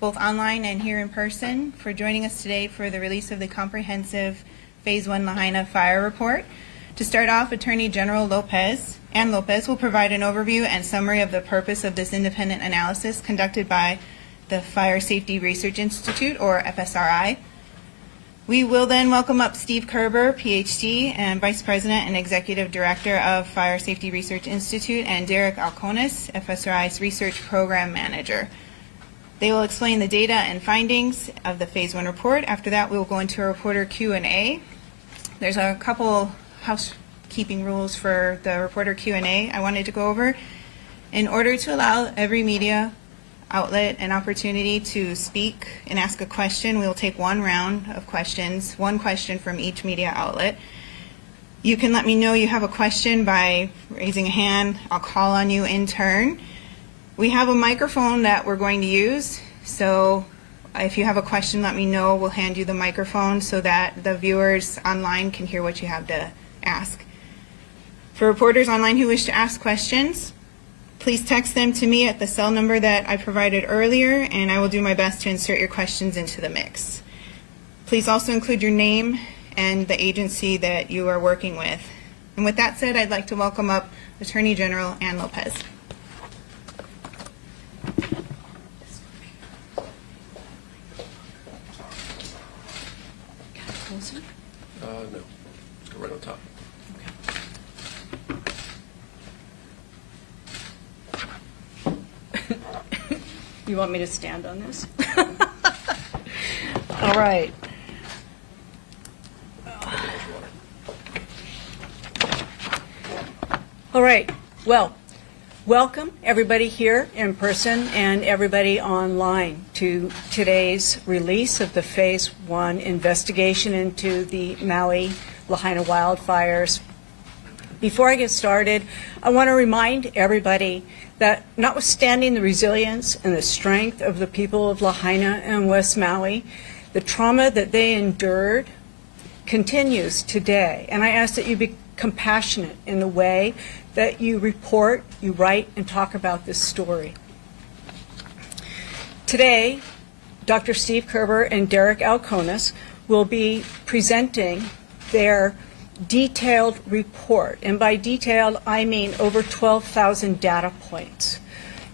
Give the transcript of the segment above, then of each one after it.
both online and here in person, for joining us today for the release of the comprehensive Phase 1 Lahaina Fire Report. To start off, Attorney General Lopez will provide an overview and summary of the purpose of this independent analysis conducted by the Fire Safety Research Institute, or FSRI. We will then welcome up Steve Kerber, PhD, and Vice President and Executive Director of Fire Safety Research Institute, and Derek Alconis, FSRI's Research Program Manager. They will explain the data and findings of the Phase 1 report. After that, we will go into a reporter Q&A. There's a couple housekeeping rules for the reporter Q&A I wanted to go over. In order to allow every media outlet an opportunity to speak and ask a question, we will take one round of questions, one question from each media outlet. You can let me know you have a question by raising a hand. I'll call on you in turn. We have a microphone that we're going to use, so if you have a question, let me know. We'll hand you the microphone so that the viewers online can hear what you have to ask. For reporters online who wish to ask questions, please text them to me at the cell number that I provided earlier, and I will do my best to insert your questions into the mix. Please also include your name and the agency that you are working with. And with that said, I'd like to welcome up Attorney General Ann Lopez. No, let's go right on top. You want me to stand on this? All right. All right. Well, welcome everybody here in person and everybody online to today's release of the Phase 1 investigation into the Maui Lahaina wildfires. Before I get started, I want to remind everybody that notwithstanding the resilience and the strength of the people of Lahaina and West Maui, the trauma that they endured continues today. And I ask that you be compassionate in the way that you report, you write, and talk about this story. Today, Dr. Steve Kerber and Derek Alconis will be presenting their detailed report, and by detailed I mean over 12,000 data points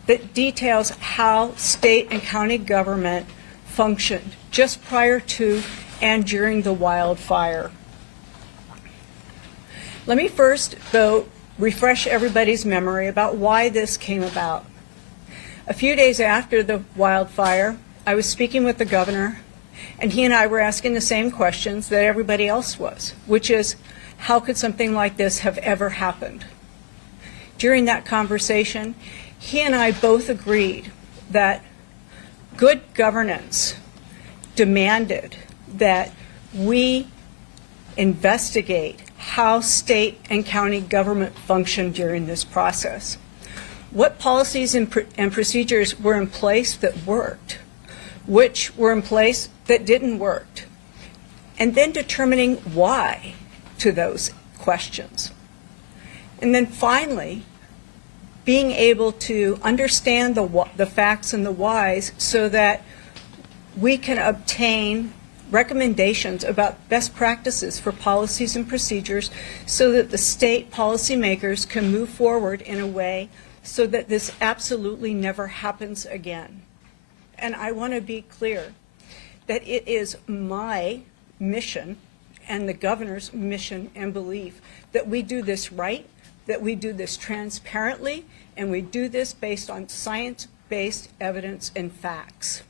that details how state and county government functioned just prior to and during the wildfire. Let me first, though, refresh everybody's memory about why this came about. A few days after the wildfire, I was speaking with the governor, and he and I were asking the same questions that everybody else was, which is, how could something like this have ever happened? During that conversation, he and I both agreed that good governance demanded that we investigate how state and county government functioned during this process. What policies and procedures were in place that worked, which were in place that didn't work, and then determining why to those questions. And then finally, being able to understand the facts and the whys so that we can obtain recommendations about best practices for policies and procedures so that the state policymakers can move forward in a way so that this absolutely never happens again. And I want to be clear that it is my mission and the governor's mission and belief that we do this right, that we do this transparently, and we do this based on science-based evidence and facts.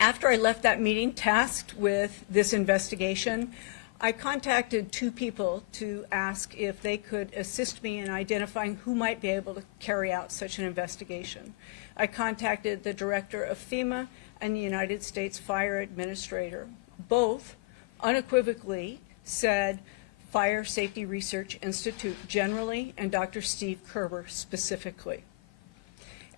After I left that meeting tasked with this investigation, I contacted two people to ask if they could assist me in identifying who might be able to carry out such an investigation. I contacted the director of FEMA and the United States Fire Administrator. Both unequivocally said Fire Safety Research Institute generally and Dr. Steve Kerber specifically.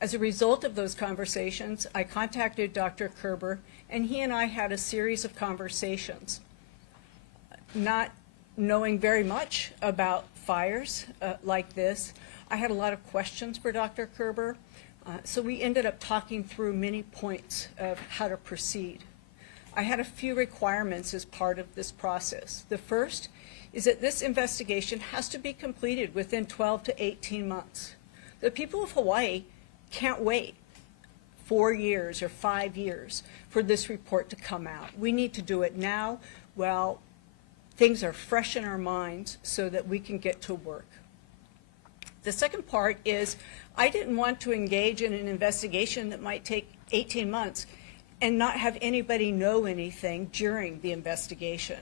As a result of those conversations, I contacted Dr. Kerber, and he and I had a series of conversations. Not knowing very much about fires like this, I had a lot of questions for Dr. Kerber. So we ended up talking through many points of how to proceed. I had a few requirements as part of this process. The first is that this investigation has to be completed within 12 to 18 months. The people of Hawaii can't wait 4 years or 5 years for this report to come out. We need to do it now while things are fresh in our minds so that we can get to work. The second part is I didn't want to engage in an investigation that might take 18 months and not have anybody know anything during the investigation.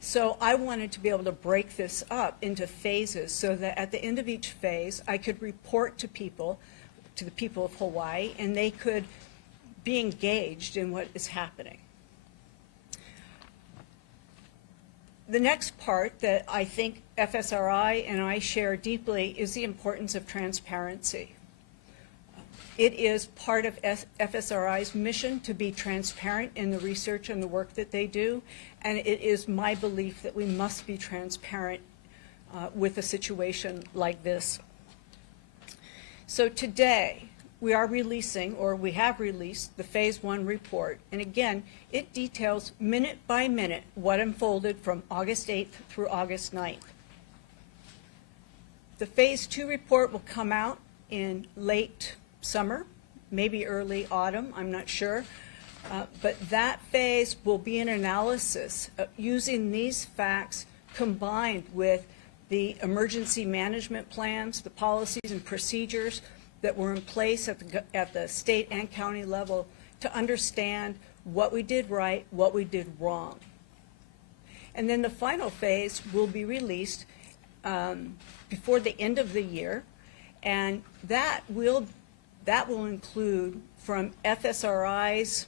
So I wanted to be able to break this up into phases so that at the end of each phase I could report to the people of Hawaii, and they could be engaged in what is happening. The next part that I think FSRI and I share deeply is the importance of transparency. It is part of FSRI's mission to be transparent in the research and the work that they do, and it is my belief that we must be transparent with a situation like this. So today, we are releasing, or we have released, the Phase 1 report. And again, it details minute by minute what unfolded from August 8th through August 9th. The Phase 2 report will come out in late summer, maybe early autumn, I'm not sure. But that phase will be an analysis using these facts combined with the emergency management plans, the policies and procedures that were in place at the state and county level to understand what we did right, what we did wrong. And then the final phase will be released before the end of the year, and that will include from FSRI's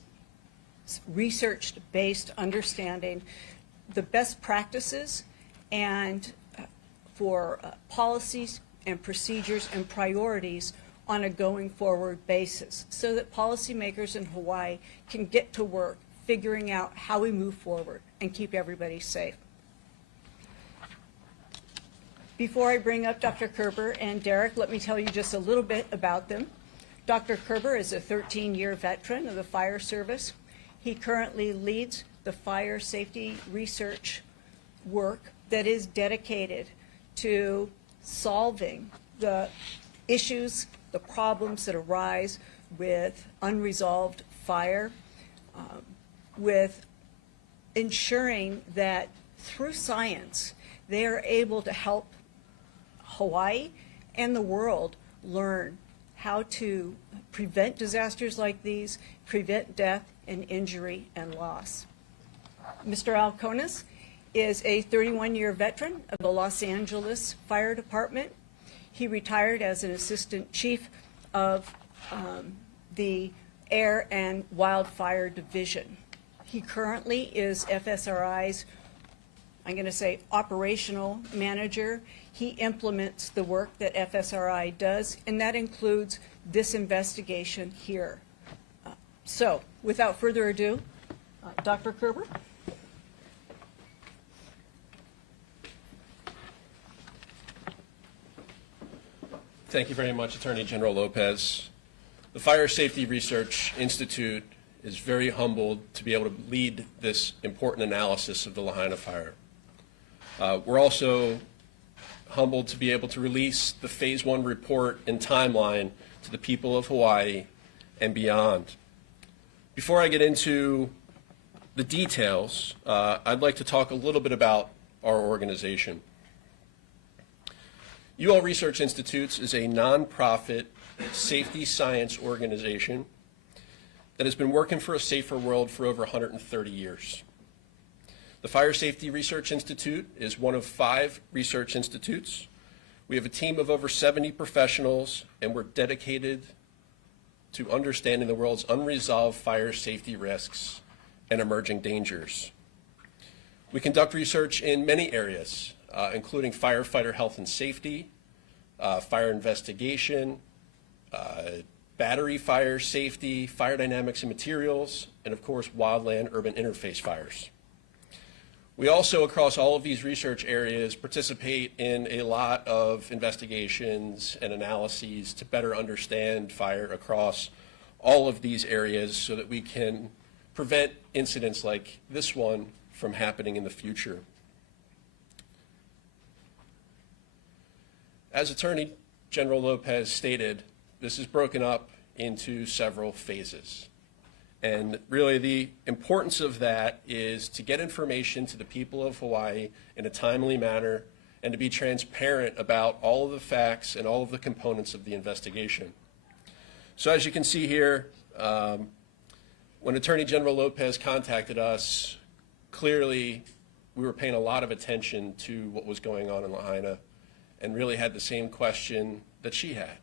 research-based understanding the best practices and for policies and procedures and priorities on a going forward basis so that policymakers in Hawaii can get to work figuring out how we move forward and keep everybody safe. Before I bring up Dr. Kerber and Derek, let me tell you just a little bit about them. Dr. Kerber is a 13-year veteran of the fire service. He currently leads the fire safety research work that is dedicated to solving the issues, the problems that arise with unresolved fire, with ensuring that through science they are able to help Hawaii and the world learn how to prevent disasters like these, prevent death and injury and loss. Mr. Alconis is a 31-year veteran of the Los Angeles Fire Department. He retired as an assistant chief of the Air and Wildfire Division. He currently is FSRI's, I'm going to say, operational manager. He implements the work that FSRI does, and that includes this investigation here. So, without further ado, Dr. Kerber. Thank you very much, Attorney General Lopez. The Fire Safety Research Institute is very humbled to be able to lead this important analysis of the Lahaina fire. We're also humbled to be able to release the Phase 1 report and timeline to the people of Hawaii and beyond. Before I get into the details, I'd like to talk a little bit about our organization. UL Research Institutes is a nonprofit safety science organization that has been working for a safer world for over 130 years. The Fire Safety Research Institute is one of 5 research institutes. We have a team of over 70 professionals, and we're dedicated to understanding the world's unresolved fire safety risks and emerging dangers. We conduct research in many areas, including firefighter health and safety, fire investigation, battery fire safety, fire dynamics and materials, and of course wildland-urban interface fires. We also, across all of these research areas, participate in a lot of investigations and analyses to better understand fire across all of these areas so that we can prevent incidents like this one from happening in the future. As Attorney General Lopez stated, this is broken up into several phases. And really the importance of that is to get information to the people of Hawaii in a timely manner and to be transparent about all of the facts and all of the components of the investigation. So as you can see here, when Attorney General Lopez contacted us, clearly we were paying a lot of attention to what was going on in Lahaina and really had the same question that she had.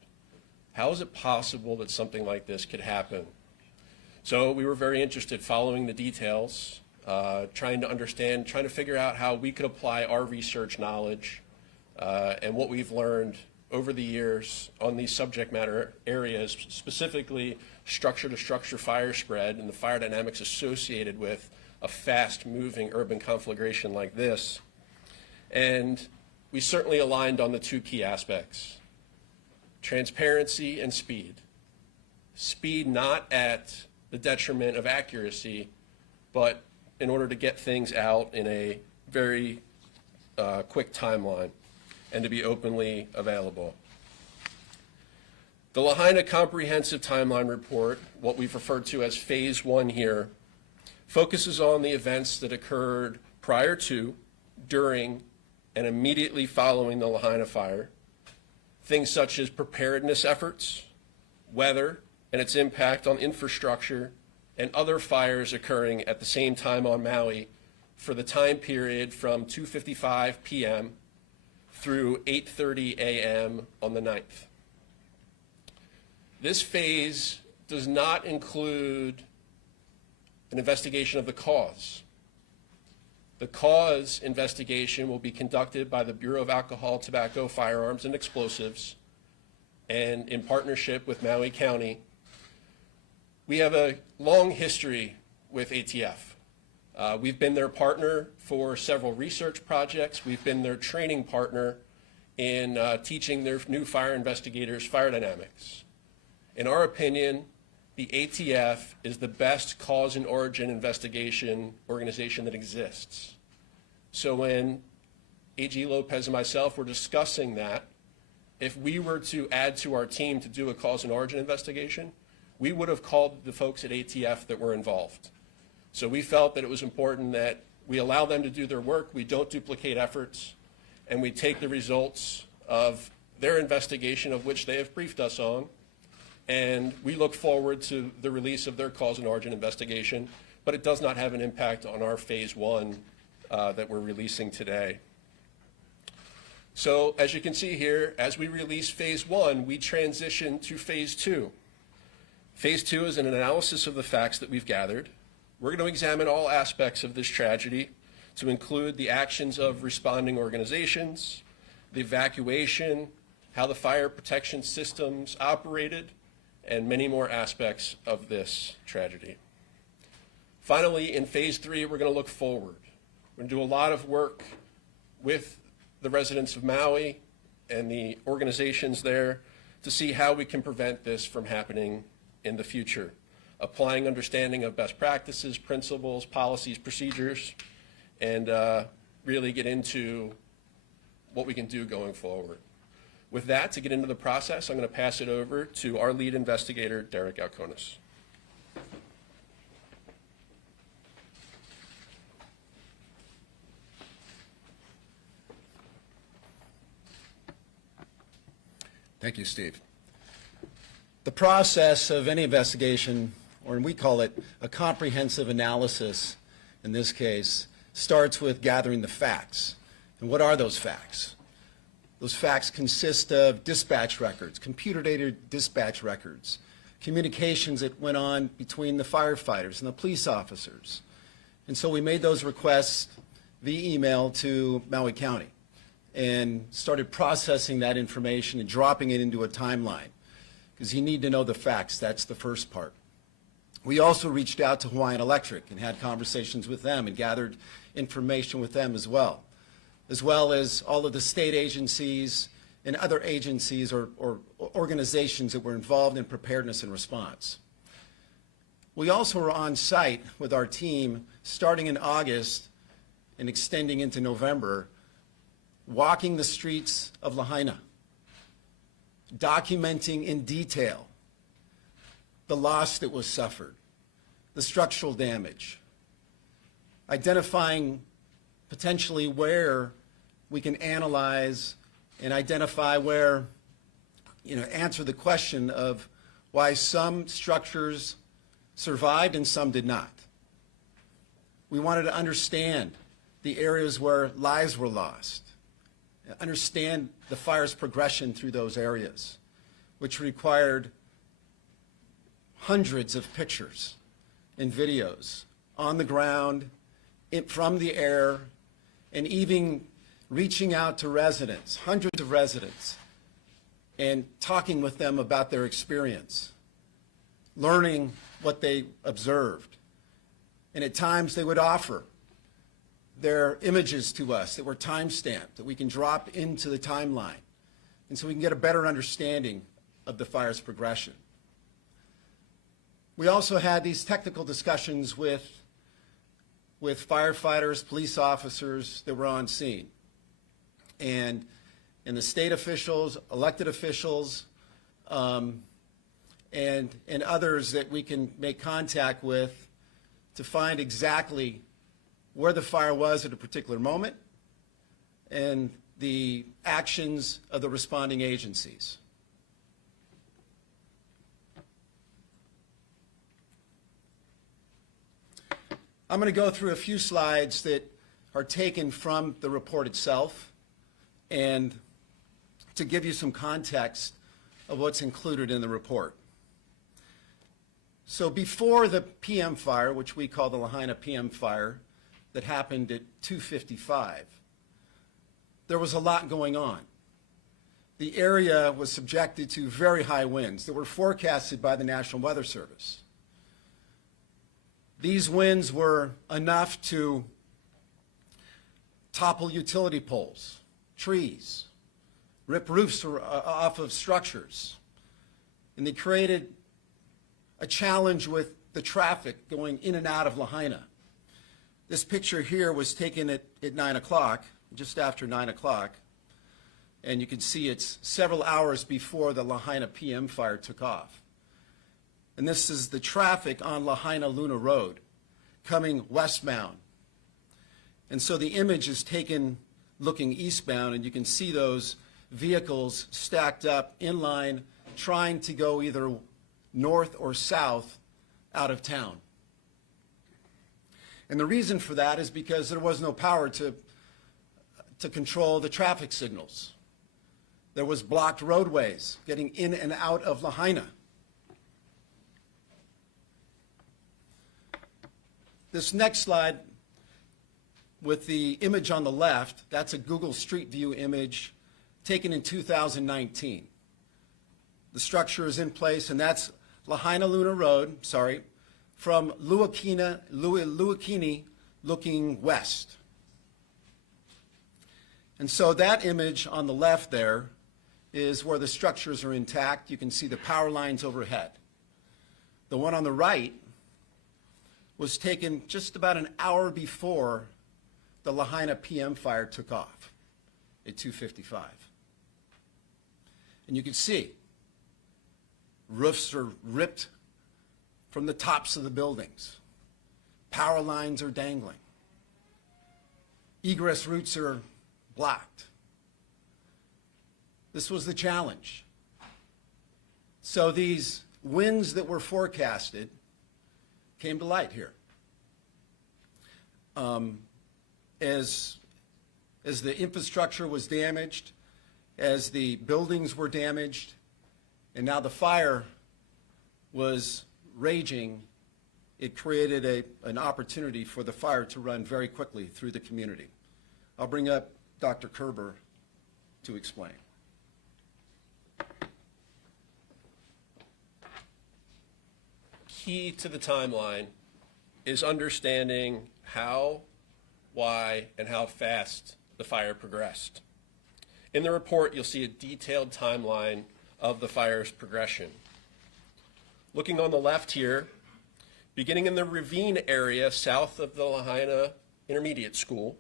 How is it possible that something like this could happen? So we were very interested following the details, trying to understand, trying to figure out how we could apply our research knowledge and what we've learned over the years on these subject matter areas, specifically structure-to-structure fire spread and the fire dynamics associated with a fast-moving urban conflagration like this. And we certainly aligned on the two key aspects: transparency and speed. Speed not at the detriment of accuracy, but in order to get things out in a very quick timeline and to be openly available. The Lahaina Comprehensive Timeline Report, what we've referred to as Phase 1 here, focuses on the events that occurred prior to, during, and immediately following the Lahaina fire, things such as preparedness efforts, weather, and its impact on infrastructure, and other fires occurring at the same time on Maui for the time period from 2:55 p.m. through 8:30 a.m. on the 9th. This phase does not include an investigation of the cause. The cause investigation will be conducted by the Bureau of Alcohol, Tobacco, Firearms, and Explosives, and in partnership with Maui County. We have a long history with ATF. We've been their partner for several research projects. We've been their training partner in teaching their new fire investigators fire dynamics. In our opinion, the ATF is the best cause and origin investigation organization that exists. So when AG Lopez and myself were discussing that, if we were to add to our team to do a cause and origin investigation, we would have called the folks at ATF that were involved. So we felt that it was important that we allow them to do their work, we don't duplicate efforts, and we take the results of their investigation, of which they have briefed us on, and we look forward to the release of their cause and origin investigation, but it does not have an impact on our Phase 1 that we're releasing today. So as you can see here, as we release Phase 1, we transition to Phase 2. Phase 2 is an analysis of the facts that we've gathered. We're going to examine all aspects of this tragedy to include the actions of responding organizations, the evacuation, how the fire protection systems operated, and many more aspects of this tragedy. Finally, in Phase 3, we're going to look forward. We're going to do a lot of work with the residents of Maui and the organizations there to see how we can prevent this from happening in the future, applying understanding of best practices, principles, policies, procedures, and really get into what we can do going forward. With that, to get into the process, I'm going to pass it over to our lead investigator, Derek Alconis. Thank you, Steve. The process of any investigation, or we call it a comprehensive analysis in this case, starts with gathering the facts. And what are those facts? Those facts consist of dispatch records, computer-data dispatch records, communications that went on between the firefighters and the police officers. And so we made those requests via email to Maui County and started processing that information and dropping it into a timeline, because you need to know the facts. That's the first part. We also reached out to Hawaiian Electric and had conversations with them and gathered information with them as well as all of the state agencies and other agencies or organizations that were involved in preparedness and response. We also were on site with our team starting in August and extending into November, walking the streets of Lahaina, documenting in detail the loss that was suffered, the structural damage, identifying potentially where we can analyze and identify where, answer the question of why some structures survived and some did not. We wanted to understand the areas where lives were lost, understand the fire's progression through those areas, which required hundreds of pictures and videos on the ground, from the air, and even reaching out to residents, hundreds of residents, and talking with them about their experience, learning what they observed. And at times they would offer their images to us that were time-stamped, that we can drop into the timeline, and so we can get a better understanding of the fire's progression. We also had these technical discussions with firefighters, police officers that were on scene, and the state officials, elected officials, and others that we can make contact with to find exactly where the fire was at a particular moment and the actions of the responding agencies. I'm going to go through a few slides that are taken from the report itself and to give you some context of what's included in the report. So before the PM fire, which we call the Lahaina PM fire, that happened at 2:55, there was a lot going on. The area was subjected to very high winds that were forecasted by the National Weather Service. These winds were enough to topple utility poles, trees, rip roofs off of structures, and they created a challenge with the traffic going in and out of Lahaina. This picture here was taken at 9 o'clock, just after 9 o'clock, and you can see it's several hours before the Lahaina PM fire took off. And this is the traffic on Lahaina Luna Road coming westbound. And so the image is taken looking eastbound, and you can see those vehicles stacked up in line trying to go either north or south out of town. And the reason for that is because there was no power to control the traffic signals. There was blocked roadways getting in and out of Lahaina. This next slide with the image on the left, that's a Google Street View image taken in 2019. The structure is in place, and that's Lahaina Luna Road, from Luakini looking west. And so that image on the left there is where the structures are intact. You can see the power lines overhead. The one on the right was taken just about an hour before the Lahaina PM fire took off at 2:55. And you can see roofs are ripped from the tops of the buildings. Power lines are dangling. Egress routes are blocked. This was the challenge. So these winds that were forecasted came to light here. As the infrastructure was damaged, as the buildings were damaged, and now the fire was raging, it created an opportunity for the fire to run very quickly through the community. I'll bring up Dr. Kerber to explain. key to the timeline is understanding how, why, and how fast the fire progressed. In the report, you'll see a detailed timeline of the fire's progression. Looking on the left here, beginning in the ravine area south of the Lahaina Intermediate School,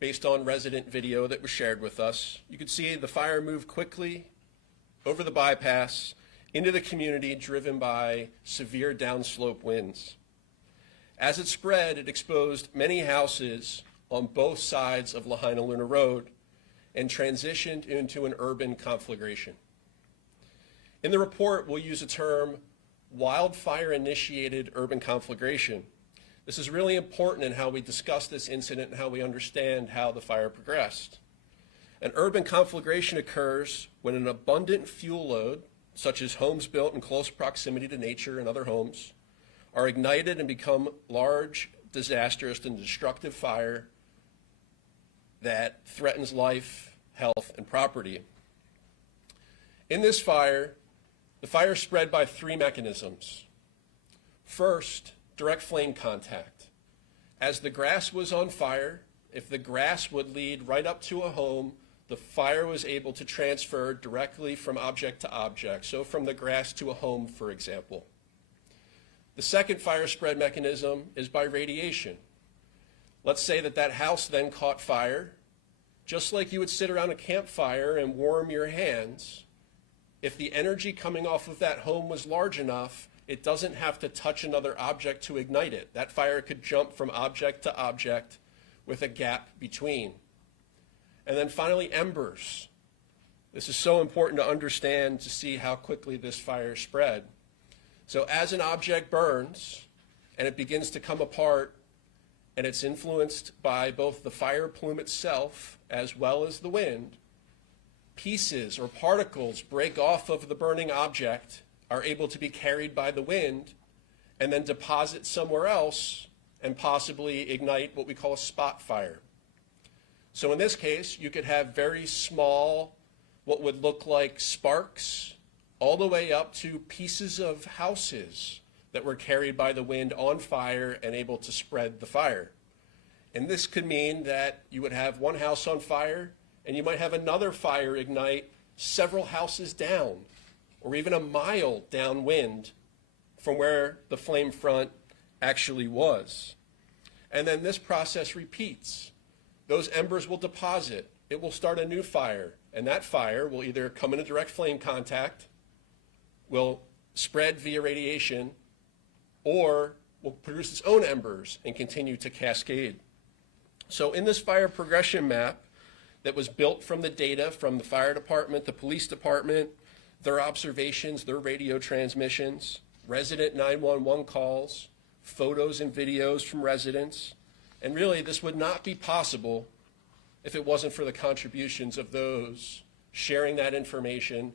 based on resident video that was shared with us, you could see the fire move quickly over the bypass into the community, driven by severe downslope winds. As it spread, it exposed many houses on both sides of Lahaina Luna Road and transitioned into an urban conflagration. In the report, we'll use a term, wildfire-initiated urban conflagration. This is really important in how we discuss this incident and how we understand how the fire progressed. An urban conflagration occurs when an abundant fuel load, such as homes built in close proximity to nature and other homes, are ignited and become large, disastrous, and destructive fire that threatens life, health, and property. In this fire, the fire spread by three mechanisms. First, direct flame contact. As the grass was on fire, if the grass would lead right up to a home, the fire was able to transfer directly from object to object, so from the grass to a home, for example. The second fire spread mechanism is by radiation. Let's say that that house then caught fire. Just like you would sit around a campfire and warm your hands, if the energy coming off of that home was large enough, it doesn't have to touch another object to ignite it. That fire could jump from object to object with a gap between. And then finally, embers. This is so important to understand to see how quickly this fire spread. So as an object burns and it begins to come apart, and it's influenced by both the fire plume itself as well as the wind, pieces or particles break off of the burning object, are able to be carried by the wind, and then deposit somewhere else and possibly ignite what we call a spot fire. So in this case, you could have very small, what would look like sparks, all the way up to pieces of houses that were carried by the wind on fire and able to spread the fire. And this could mean that you would have one house on fire and you might have another fire ignite several houses down, or even a mile downwind from where the flame front actually was. And then this process repeats. Those embers will deposit. It will start a new fire, and that fire will either come into direct flame contact, will spread via radiation, or will produce its own embers and continue to cascade. So in this fire progression map that was built from the data from the fire department, the police department, their observations, their radio transmissions, resident 911 calls, photos and videos from residents, and really this would not be possible if it wasn't for the contributions of those sharing that information,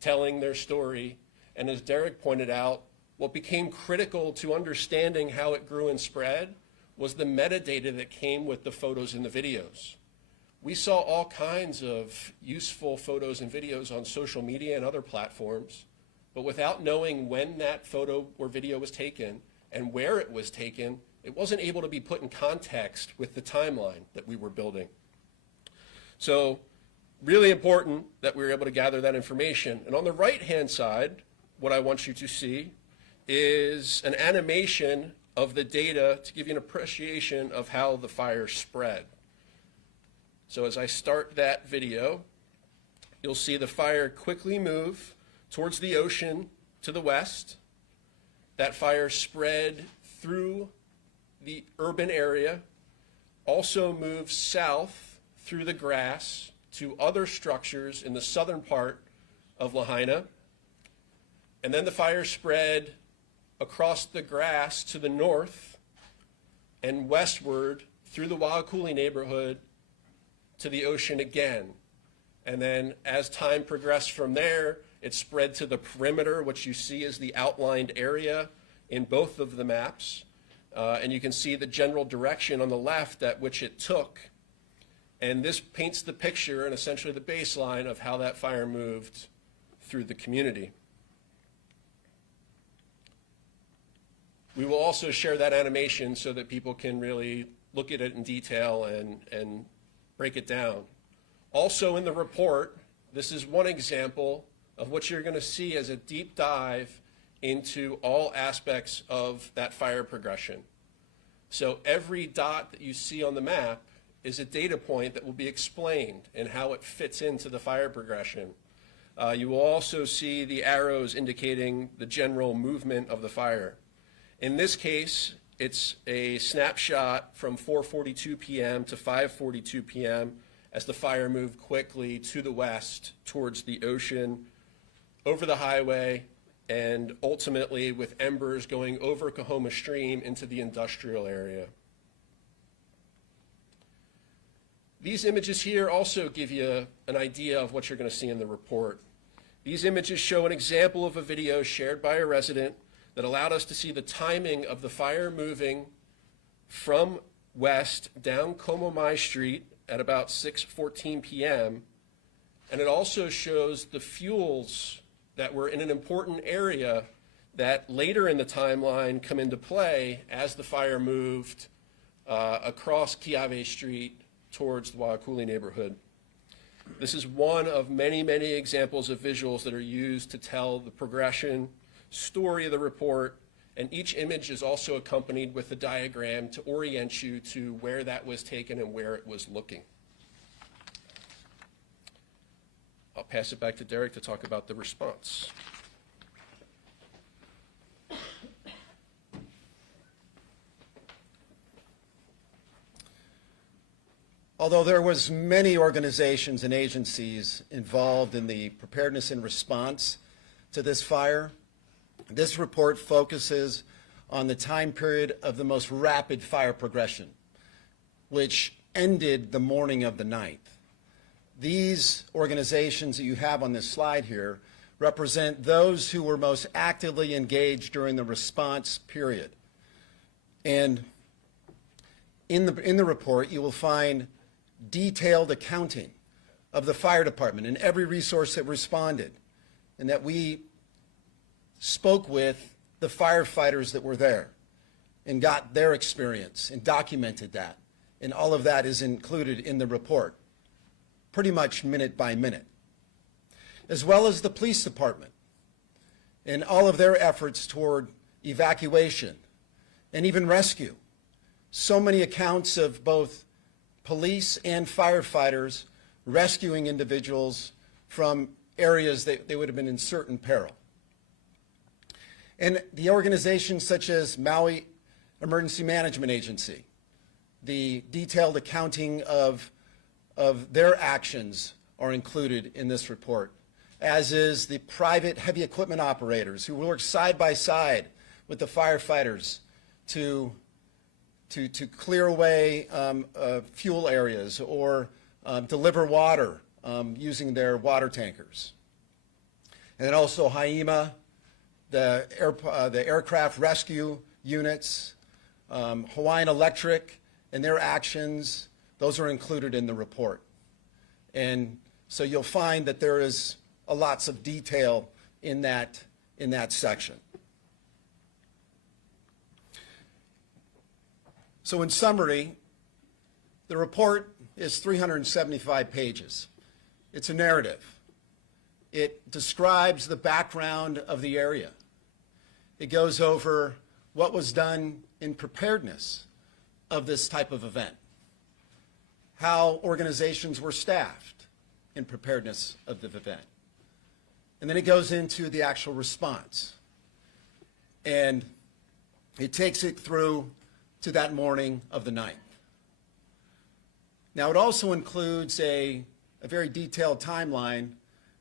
telling their story, and as Derek pointed out, what became critical to understanding how it grew and spread was the metadata that came with the photos and the videos. We saw all kinds of useful photos and videos on social media and other platforms, but without knowing when that photo or video was taken and where it was taken, it wasn't able to be put in context with the timeline that we were building. So really important that we were able to gather that information. And on the right-hand side, what I want you to see is an animation of the data to give you an appreciation of how the fire spread. So as I start that video, you'll see the fire quickly move towards the ocean to the west. That fire spread through the urban area, also moved south through the grass to other structures in the southern part of Lahaina. And then the fire spread across the grass to the north and westward through the Waiakuli neighborhood to the ocean again. And then as time progressed from there, it spread to the perimeter, which you see is the outlined area in both of the maps. And you can see the general direction on the left at which it took. And this paints the picture and essentially the baseline of how that fire moved through the community. We will also share that animation so that people can really look at it in detail and break it down. Also in the report, this is one example of what you're going to see as a deep dive into all aspects of that fire progression. So every dot that you see on the map is a data point that will be explained and how it fits into the fire progression. You will also see the arrows indicating the general movement of the fire. In this case, it's a snapshot from 4:42 p.m. to 5:42 p.m. as the fire moved quickly to the west towards the ocean, over the highway, and ultimately with embers going over Coahoma Stream into the industrial area. These images here also give you an idea of what you're going to see in the report. These images show an example of a video shared by a resident that allowed us to see the timing of the fire moving from west down Komomai Street at about 6:14 p.m. And it also shows the fuels that were in an important area that later in the timeline come into play as the fire moved across Kiave Street towards the Waiakuli neighborhood. This is one of many, many examples of visuals that are used to tell the progression story of the report, and each image is also accompanied with a diagram to orient you to where that was taken and where it was looking. I'll pass it back to Derek to talk about the response. Although there was many organizations and agencies involved in the preparedness and response to this fire, this report focuses on the time period of the most rapid fire progression, which ended the morning of the 9th. These organizations that you have on this slide here represent those who were most actively engaged during the response period. And in the report, you will find detailed accounting of the fire department and every resource that responded, and that we spoke with the firefighters that were there and got their experience and documented that. And all of that is included in the report, pretty much minute by minute, as well as the police department and all of their efforts toward evacuation and even rescue. So many accounts of both police and firefighters rescuing individuals from areas that they would have been in certain peril. And the organizations such as Maui Emergency Management Agency, the detailed accounting of their actions are included in this report, as is the private heavy equipment operators who work side by side with the firefighters to clear away fuel areas or deliver water using their water tankers. And then also HIEMA, the aircraft rescue units, Hawaiian Electric and their actions, those are included in the report. And so you'll find that there is lots of detail in that section. So in summary, the report is 375 pages. It's a narrative. It describes the background of the area. It goes over what was done in preparedness of this type of event, how organizations were staffed in preparedness of the event. And then it goes into the actual response. And it takes it through to that morning of the 9th. Now, it also includes a very detailed timeline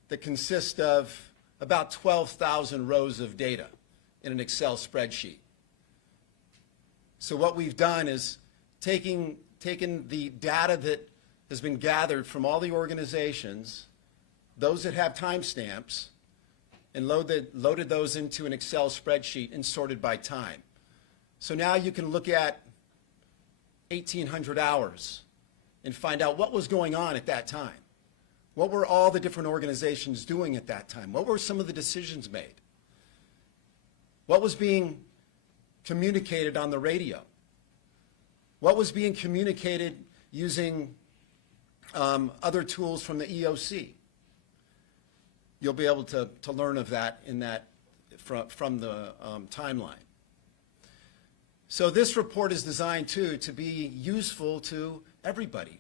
that consists of about 12,000 rows of data in an Excel spreadsheet. So what we've done is taken the data that has been gathered from all the organizations, those that have timestamps, and loaded those into an Excel spreadsheet and sorted by time. So now you can look at 1,800 hours and find out what was going on at that time. What were all the different organizations doing at that time? What were some of the decisions made? What was being communicated on the radio? What was being communicated using other tools from the EOC? You'll be able to learn of that from the timeline. So this report is designed, too, to be useful to everybody,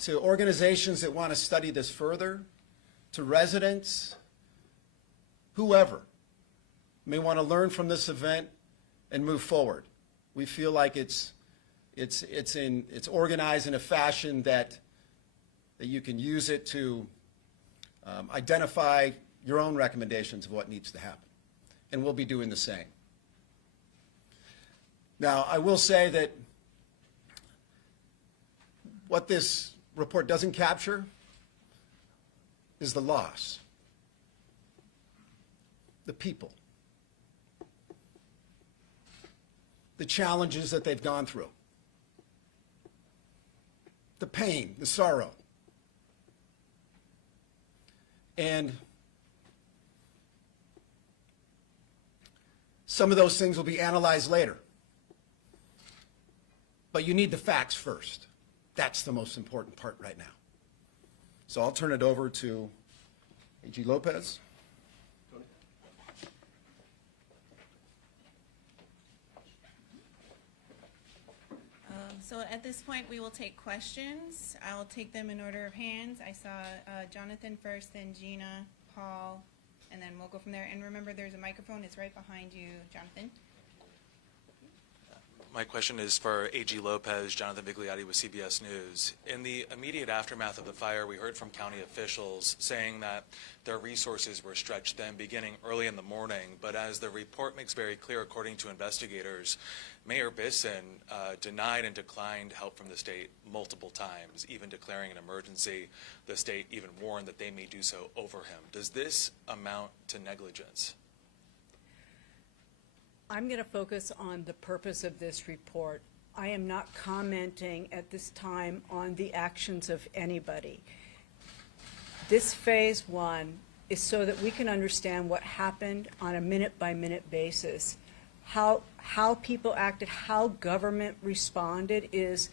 to organizations that want to study this further, to residents, whoever may want to learn from this event and move forward. We feel like it's organized in a fashion that you can use it to identify your own recommendations of what needs to happen. And we'll be doing the same. Now, I will say that what this report doesn't capture is the loss, the people, the challenges that they've gone through, the pain, the sorrow. And some of those things will be analyzed later. But you need the facts first. That's the most important part right now. So I'll turn it over to AG Lopez. So at this point, we will take questions. I'll take them in order of hands. I saw Jonathan first, then Gina, Paul, and then we'll go from there. And remember, there's a microphone. It's right behind you, Jonathan. My question is for AG Lopez, Jonathan Bigliotti with CBS News. In the immediate aftermath of the fire, we heard from county officials saying that their resources were stretched then beginning early in the morning. But as the report makes very clear, according to investigators, Mayor Bisson denied and declined help from the state multiple times, even declaring an emergency. The state even warned that they may do so over him. Does this amount to negligence? I'm going to focus on the purpose of this report. I am not commenting at this time on the actions of anybody. This phase one is so that we can understand what happened on a minute-by-minute basis. How people acted, how government responded is,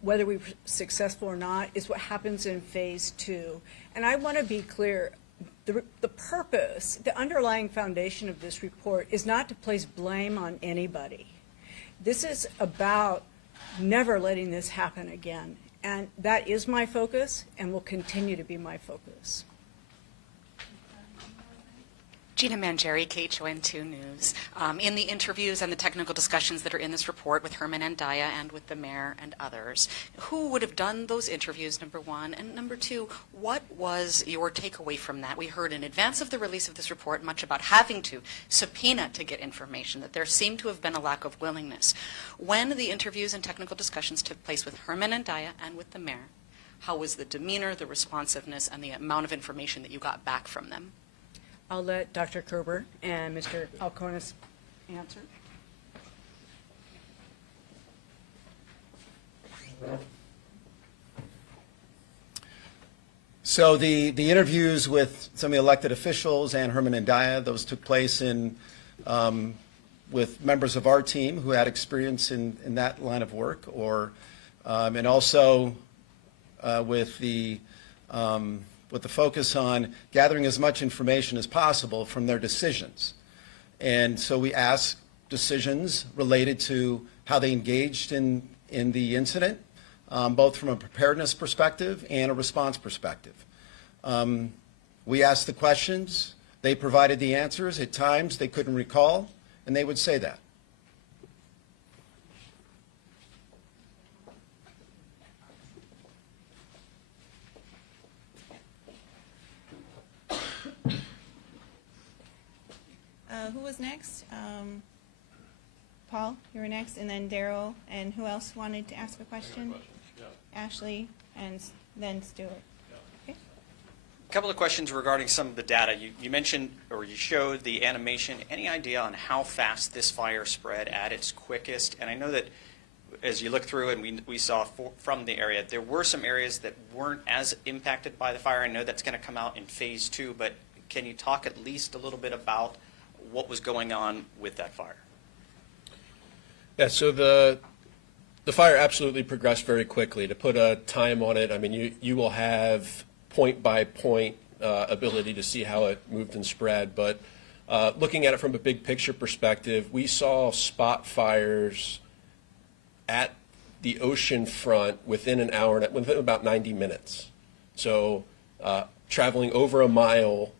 whether we were successful or not, is what happens in phase two. And I want to be clear. The purpose, the underlying foundation of this report is not to place blame on anybody. This is about never letting this happen again. And that is my focus and will continue to be my focus. Gina Mangieri, KHON2 News. In the interviews and the technical discussions that are in this report with Herman and Daya and with the mayor and others, who would have done those interviews, number one? And number two, what was your takeaway from that? We heard in advance of the release of this report much about having to subpoena to get information, that there seemed to have been a lack of willingness. When the interviews and technical discussions took place with Herman and Daya and with the mayor, how was the demeanor, the responsiveness, and the amount of information that you got back from them? I'll let Dr. Kerber and Mr. Alconis answer. So the interviews with some of the elected officials and Herman and Daya, those took place with members of our team who had experience in that line of work, and also with the focus on gathering as much information as possible from their decisions. And so we asked decisions related to how they engaged in the incident, both from a preparedness perspective and a response perspective. We asked the questions, they provided the answers. At times they couldn't recall, and they would say that. Who was next? Paul, you were next, and then Daryl, and who else wanted to ask a question? Ashley, and then Stuart. Okay. A couple of questions regarding some of the data. You mentioned, or you showed the animation. Any idea on how fast this fire spread at its quickest? And I know that as you look through and we saw from the area, there were some areas that weren't as impacted by the fire. I know that's going to come out in phase two, but can you talk at least a little bit about what was going on with that fire? Yeah, so the fire absolutely progressed very quickly. To put a time on it, I mean, you will have point-by-point ability to see how it moved and spread, but looking at it from a big picture perspective, we saw spot fires at the ocean front within an hour, within about 90 minutes. So traveling over a mile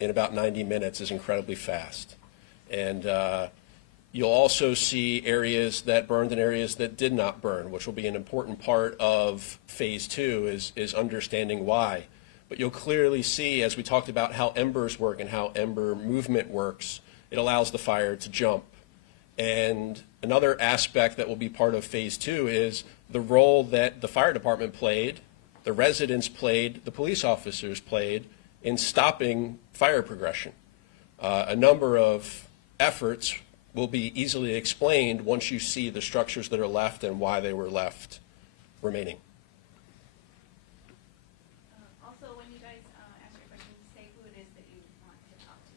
in about 90 minutes is incredibly fast. And you'll also see areas that burned and areas that did not burn, which will be an important part of phase 2 is understanding why. But you'll clearly see, as we talked about how embers work and how ember movement works, it allows the fire to jump. And another aspect that will be part of phase 2 is the role that the fire department played, the residents played, the police officers played in stopping fire progression. A number of efforts will be easily explained once you see the structures that are left and why they were left remaining. Also, when you guys ask your questions, say who it is that you want to talk to.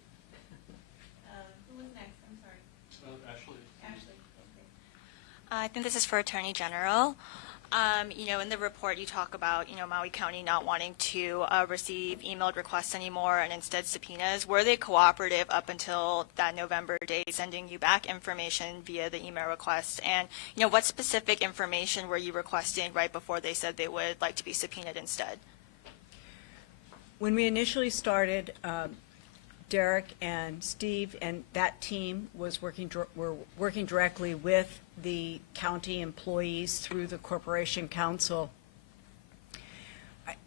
Who is next? I'm sorry. Ashley. Ashley. Okay. I think this is for Attorney General. In the report you talk about, Maui County not wanting to receive emailed requests anymore and instead subpoenas. Were they cooperative up until that November date, sending you back information via the email request? And, what specific information were you requesting right before they said they would like to be subpoenaed instead? When we initially started, Derek and Steve and that team were working directly with the county employees through the Corporation Council.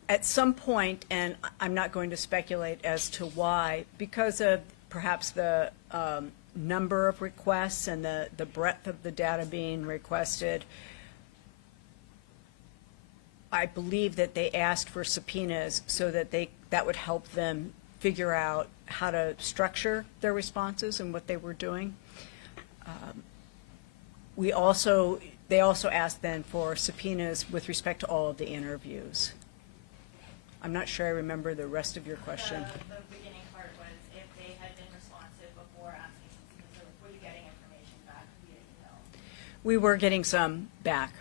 At some point, and I'm not going to speculate as to why, because of perhaps the number of requests and the breadth of the data being requested, I believe that they asked for subpoenas so that that would help them figure out how to structure their responses and what they were doing. They also asked then for subpoenas with respect to all of the interviews. I'm not sure I remember the rest of your question. The beginning part was if they had been responsive before asking subpoenas, or were you getting information back via email? We were getting some back.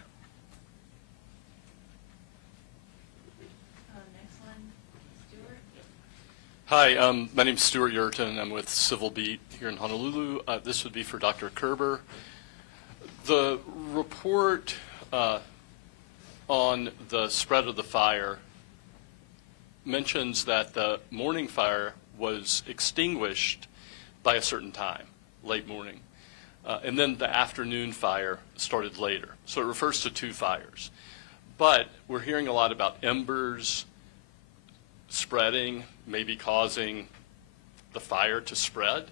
Next one, Stuart. Hi, my name's Stuart Yurton. I'm with Civil Beat here in Honolulu. This would be for Dr. Kerber. The report on the spread of the fire mentions that the morning fire was extinguished by a certain time, late morning, and then the afternoon fire started later. So it refers to 2 fires. But we're hearing a lot about embers spreading, maybe causing the fire to spread.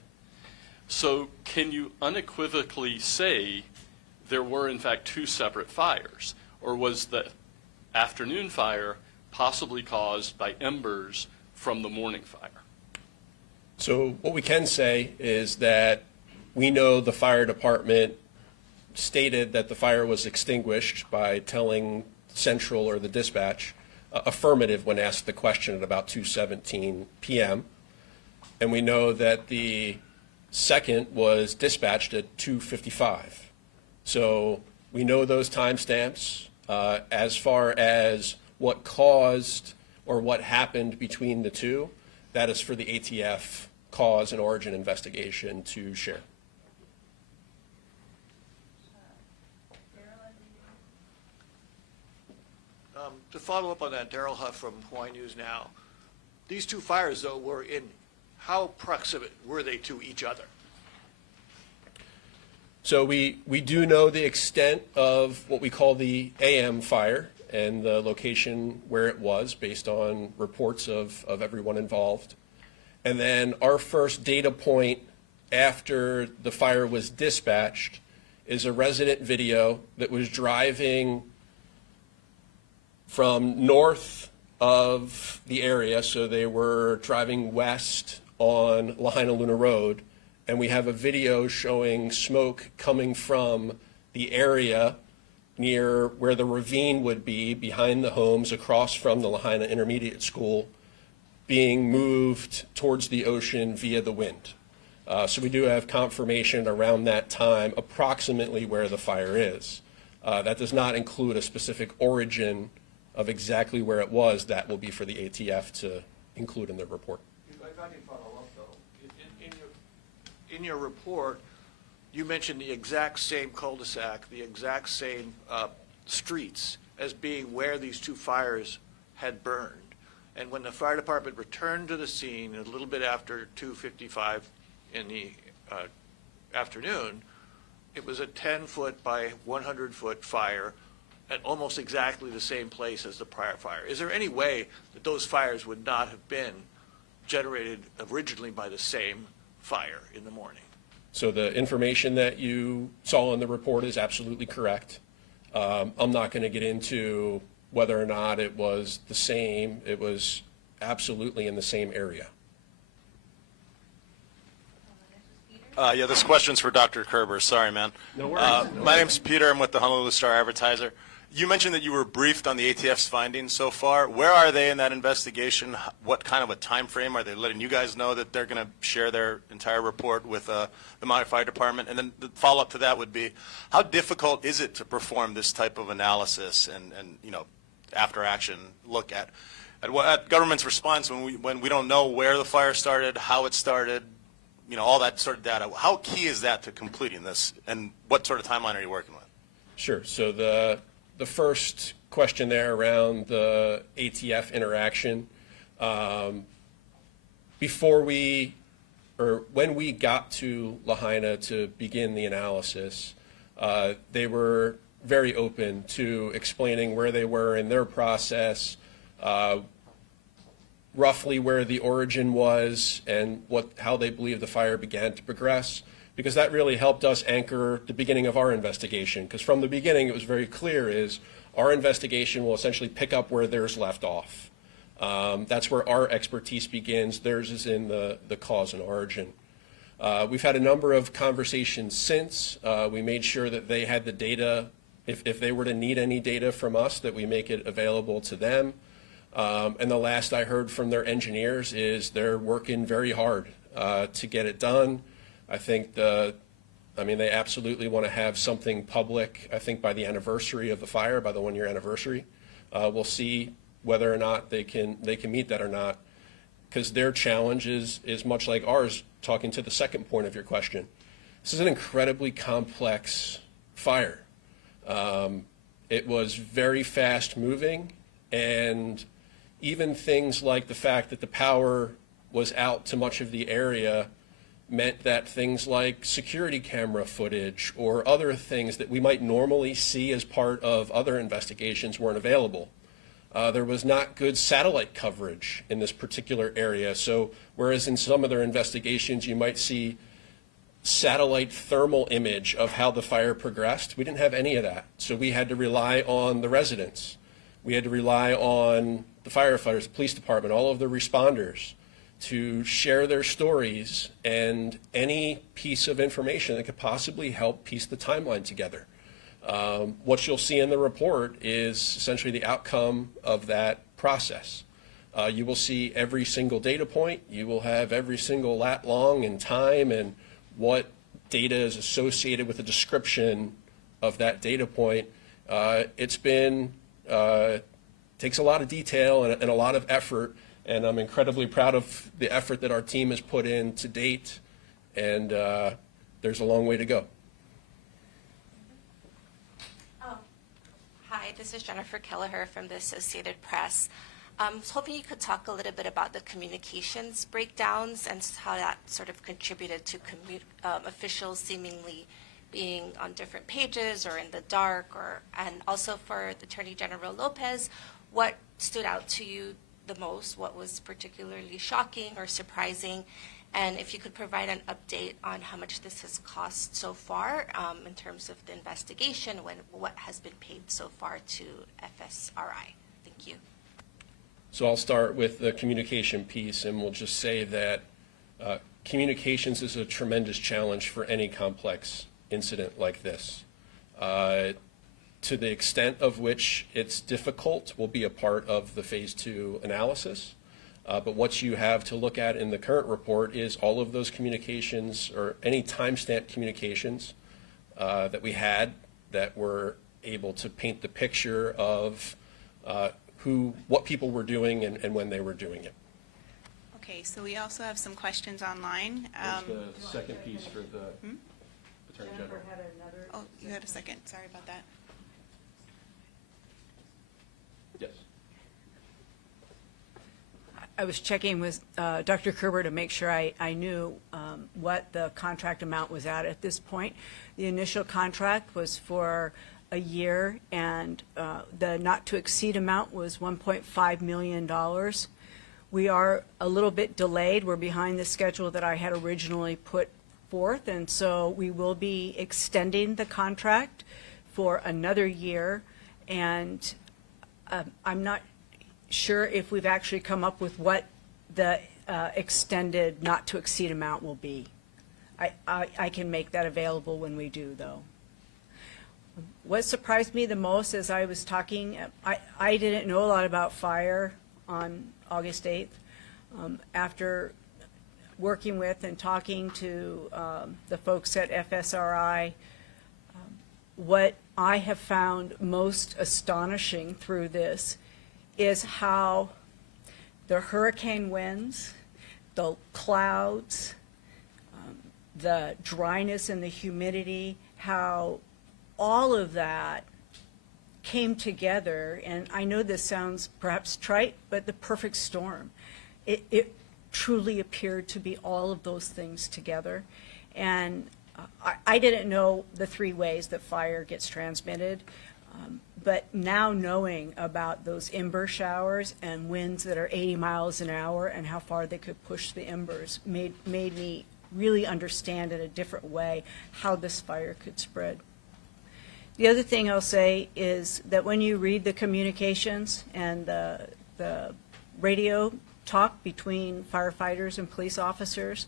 So can you unequivocally say there were in fact 2 separate fires, or was the afternoon fire possibly caused by embers from the morning fire? So what we can say is that we know the fire department stated that the fire was extinguished by telling Central or the dispatch affirmative when asked the question at about 2:17 p.m. And we know that the second was dispatched at 2:55. So we know those timestamps. As far as what caused or what happened between the two, that is for the ATF cause and origin investigation to share. To follow up on that, Daryl Huff from Hawaii News Now. These 2 fires, though, were in how proximate were they to each other? So we do know the extent of what we call the AM fire and the location where it was based on reports of everyone involved. And then our first data point after the fire was dispatched is a resident video that was driving from north of the area. So they were driving west on Lahaina Luna Road. And we have a video showing smoke coming from the area near where the ravine would be behind the homes across from the Lahaina Intermediate School being moved towards the ocean via the wind. So we do have confirmation around that time approximately where the fire is. That does not include a specific origin of exactly where it was. That will be for the ATF to include in their report. If I can follow up, though, in your report, you mentioned the exact same cul-de-sac, the exact same streets as being where these two fires had burned. And when the fire department returned to the scene a little bit after 2:55 in the afternoon, it was a 10-foot by 100-foot fire at almost exactly the same place as the prior fire. Is there any way that those fires would not have been generated originally by the same fire in the morning? So the information that you saw in the report is absolutely correct. I'm not going to get into whether or not it was the same. It was absolutely in the same area. Yeah, this question's for Dr. Kerber. Sorry, man. No worries. My name's Peter. I'm with the Honolulu Star-Advertiser. You mentioned that you were briefed on the ATF's findings so far. Where are they in that investigation? What kind of a time frame? Are they letting you guys know that they're going to share their entire report with the Maui Fire Department? And then the follow-up to that would be, how difficult is it to perform this type of analysis and you know, after action look at government's response when we don't know where the fire started, how it started, you know, all that sort of data? How key is that to completing this, and what sort of timeline are you working with? Sure. So the first question there around the ATF interaction, when we got to Lahaina to begin the analysis, they were very open to explaining where they were in their process, roughly where the origin was, and how they believe the fire began to progress, because that really helped us anchor the beginning of our investigation. Because from the beginning, it was very clear is our investigation will essentially pick up where theirs left off. That's where our expertise begins. Theirs is in the cause and origin. We've had a number of conversations since. We made sure that they had the data, if they were to need any data from us, that we make it available to them. And the last I heard from their engineers is they're working very hard to get it done. I think they absolutely want to have something public, I think by the anniversary of the fire, by the 1-year anniversary. We'll see whether or not they can meet that or not, because their challenge is much like ours, talking to the second point of your question. This is an incredibly complex fire. It was very fast moving, and even things like the fact that the power was out to much of the area meant that things like security camera footage or other things that we might normally see as part of other investigations weren't available. There was not good satellite coverage in this particular area. So whereas in some other investigations you might see satellite thermal image of how the fire progressed, we didn't have any of that. So we had to rely on the residents. We had to rely on the firefighters, the police department, all of the responders to share their stories and any piece of information that could possibly help piece the timeline together. What you'll see in the report is essentially the outcome of that process. You will see every single data point. You will have every single lat long and time and what data is associated with the description of that data point. It's been, takes a lot of detail and a lot of effort, and I'm incredibly proud of the effort that our team has put in to date, and there's a long way to go. Hi, this is Jennifer Kelleher from the Associated Press. I was hoping you could talk a little bit about the communications breakdowns and how that sort of contributed to officials seemingly being on different pages or in the dark, and also for Attorney General Lopez, what stood out to you the most? What was particularly shocking or surprising? And if you could provide an update on how much this has cost so far in terms of the investigation, what has been paid so far to FSRI. Thank you. So I'll start with the communication piece, and we'll just say that communications is a tremendous challenge for any complex incident like this. To the extent of which it's difficult will be a part of the phase 2 analysis. But what you have to look at in the current report is all of those communications or any timestamp communications that we had that were able to paint the picture of what people were doing and when they were doing it. Okay, so we also have some questions online. There's the second piece for the Attorney General. Oh, you had a second. Sorry about that. Yes. I was checking with Dr. Kerber to make sure I knew what the contract amount was at this point. The initial contract was for a year, and the not-to-exceed amount was $1.5 million. We are a little bit delayed. We're behind the schedule that I had originally put forth, and so we will be extending the contract for another year, and I'm not sure if we've actually come up with what the extended not-to-exceed amount will be. I can make that available when we do, though. What surprised me the most as I was talking, I didn't know a lot about fire on August 8th. After working with and talking to the folks at FSRI, what I have found most astonishing through this is how the hurricane winds, the clouds, the dryness and the humidity, how all of that came together, and I know this sounds perhaps trite, but the perfect storm. It truly appeared to be all of those things together, and I didn't know the three ways that fire gets transmitted, but now knowing about those ember showers and winds that are 80 miles an hour and how far they could push the embers made me really understand in a different way how this fire could spread. The other thing I'll say is that when you read the communications and the radio talk between firefighters and police officers,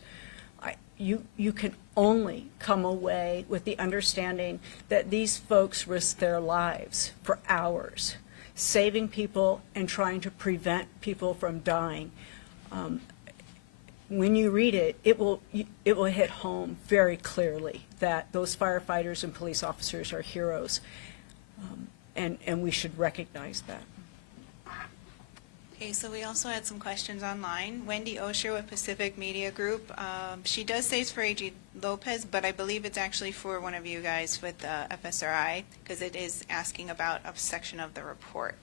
you can only come away with the understanding that these folks risk their lives for hours, saving people and trying to prevent people from dying. When you read it, it will hit home very clearly that those firefighters and police officers are heroes, and we should recognize that. Okay, so we also had some questions online. Wendy Osher with Pacific Media Group. She does say it's for A.G. Lopez, but I believe it's actually for one of you guys with FSRI, because it is asking about a section of the report.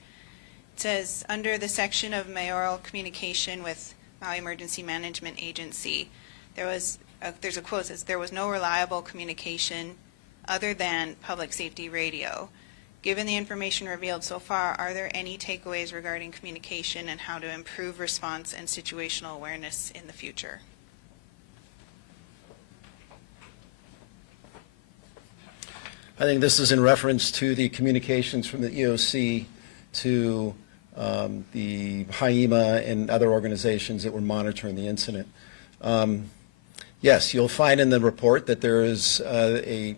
It says, under the section of mayoral communication with Maui Emergency Management Agency, there's a quote that says, there was no reliable communication other than public safety radio. Given the information revealed so far, are there any takeaways regarding communication and how to improve response and situational awareness in the future? I think this is in reference to the communications from the EOC to the HIEMA and other organizations that were monitoring the incident. Yes, you'll find in the report that there is a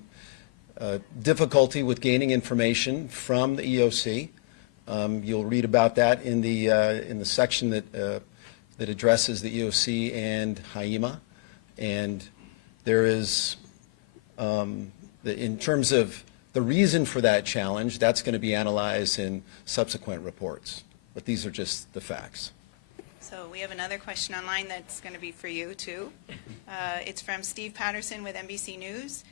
difficulty with gaining information from the EOC. You'll read about that in the section that addresses the EOC and HIEMA. And there is, in terms of the reason for that challenge, that's going to be analyzed in subsequent reports. But these are just the facts. So we have another question online that's going to be for you, too. It's from Steve Patterson with NBC News.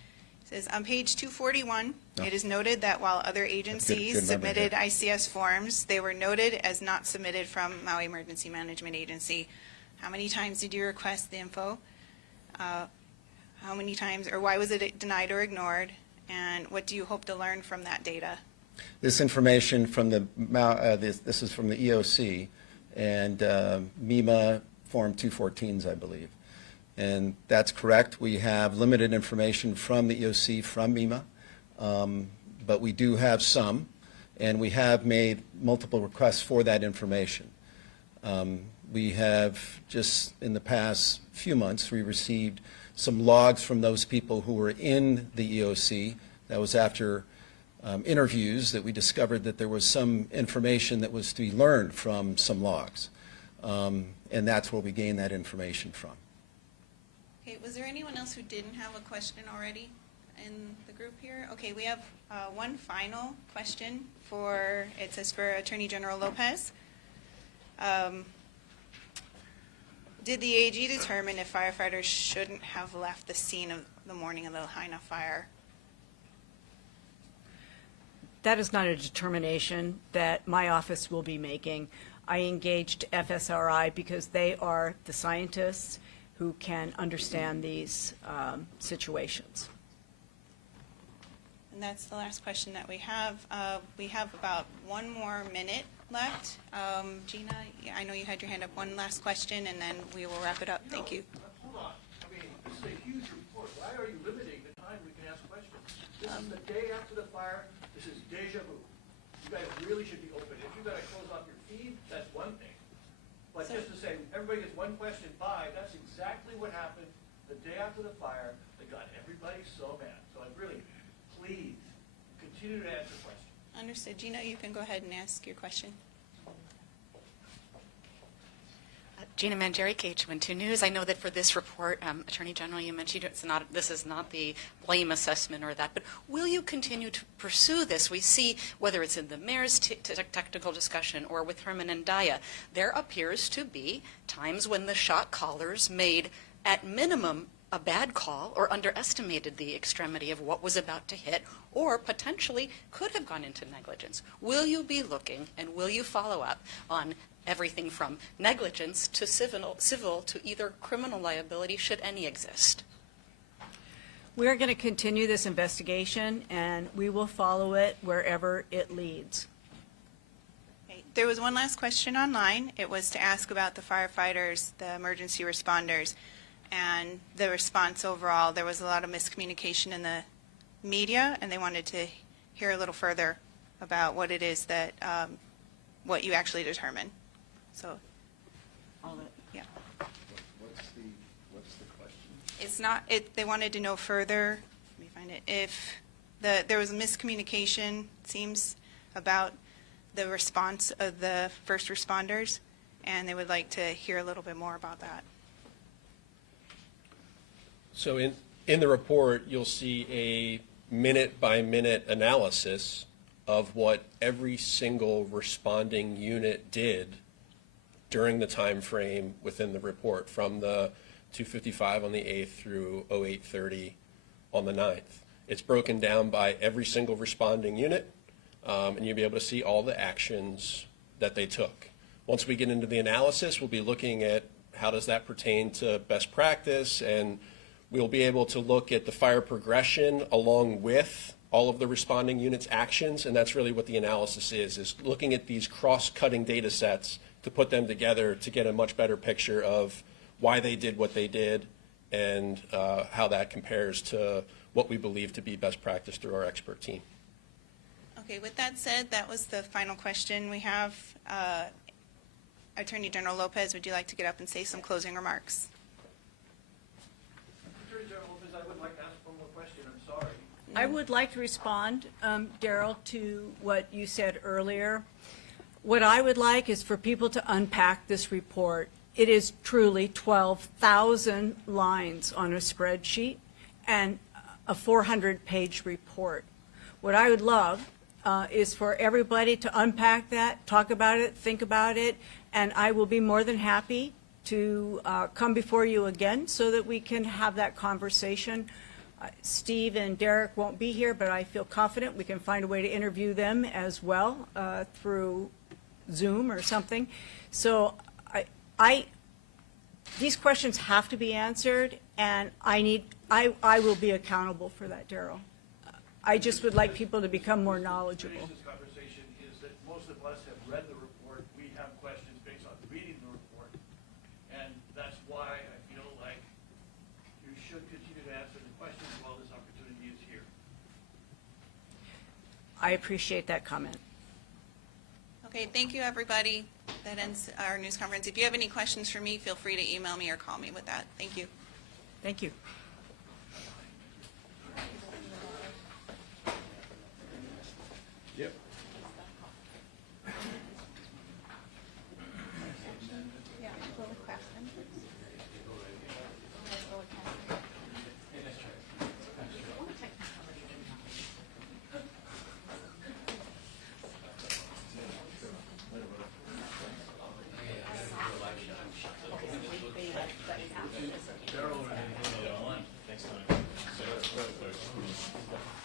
It says, on page 241, it is noted that while other agencies good submitted ICS forms, they were noted as not submitted from Maui Emergency Management Agency. How many times did you request the info? How many times, or why was it denied or ignored? And what do you hope to learn from that data? This information from this is from the EOC and MEMA Form 214s, I believe. And that's correct. We have limited information from the EOC, from MEMA, but we do have some, and we have made multiple requests for that information. We have just in the past few months, we received some logs from those people who were in the EOC. That was after interviews that we discovered that there was some information that was to be learned from some logs. and that's where we gain that information from. Okay, was there anyone else who didn't have a question already in the group here? Okay, we have one final question it says for Attorney General Lopez. Did the AG determine if firefighters shouldn't have left the scene of the morning of the Lahaina fire? That is not a determination that my office will be making. I engaged FSRI because they are the scientists who can understand these situations. And that's the last question that we have. We have about 1 more minute left. Gina, I know you had your hand up. One last question, and then we will wrap it up. Thank you. Hold on. I mean, this is a huge report. Why are you limiting the time we can ask questions? This is the day after the fire. This is deja vu. You guys really should be open. If you've got to close off your feed, that's one thing. But just to say, everybody gets one question, bye, that's exactly what happened the day after the fire that got everybody so mad. So I'd really, please, continue to answer questions. Understood. Gina, you can go ahead and ask your question. Gina Mangieri, KHON2 News. I know that for this report, Attorney General, you mentioned this is not the blame assessment or that, but will you continue to pursue this? We see, whether it's in the mayor's technical discussion or with Herman and Daya, there appears to be times when the shot callers made, at minimum, a bad call or underestimated the extremity of what was about to hit or potentially could have gone into negligence. Will you be looking and will you follow up on everything from negligence to civil to either criminal liability, should any exist? We're going to continue this investigation, and we will follow it wherever it leads. Okay. There was one last question online. It was to ask about the firefighters, the emergency responders, and the response overall. There was a lot of miscommunication in the media, and they wanted to hear a little further about what it is that, what you actually determine. So, yeah. What's the question? It's not, they wanted to know further, let me find it, if there was a miscommunication, it seems, about the response of the first responders, and they would like to hear a little bit more about that. So in the report, you'll see a minute-by-minute analysis of what every single responding unit did during the time frame within the report, from the 2:55 on the 8th through 08:30 on the 9th. It's broken down by every single responding unit, and you'll be able to see all the actions that they took. Once we get into the analysis, we'll be looking at how does that pertain to best practice, and we'll be able to look at the fire progression along with all of the responding units' actions, and that's really what the analysis is looking at these cross-cutting data sets to put them together to get a much better picture of why they did what they did and how that compares to what we believe to be best practice through our expert team. Okay, with that said, that was the final question we have. Attorney General Lopez, would you like to get up and say some closing remarks? Attorney General Lopez, I would like to ask one more question. I'm sorry. I would like to respond, Daryl, to what you said earlier. What I would like is for people to unpack this report. It is truly 12,000 lines on a spreadsheet and a 400-page report. What I would love is for everybody to unpack that, talk about it, think about it, and I will be more than happy to come before you again so that we can have that conversation. Steve and Derek won't be here, but I feel confident we can find a way to interview them as well through Zoom or something. So these questions have to be answered, and I will be accountable for that, Daryl. I just would like people to become more knowledgeable. This conversation is that most of us have read the report. We have questions based on reading the report, and that's why I feel like you should continue to answer the questions while this opportunity is here. I appreciate that comment. Okay, thank you, everybody. That ends our news conference. If you have any questions for me, feel free to email me or call me with that. Thank you. Thank you. Yep. Yeah. Okay.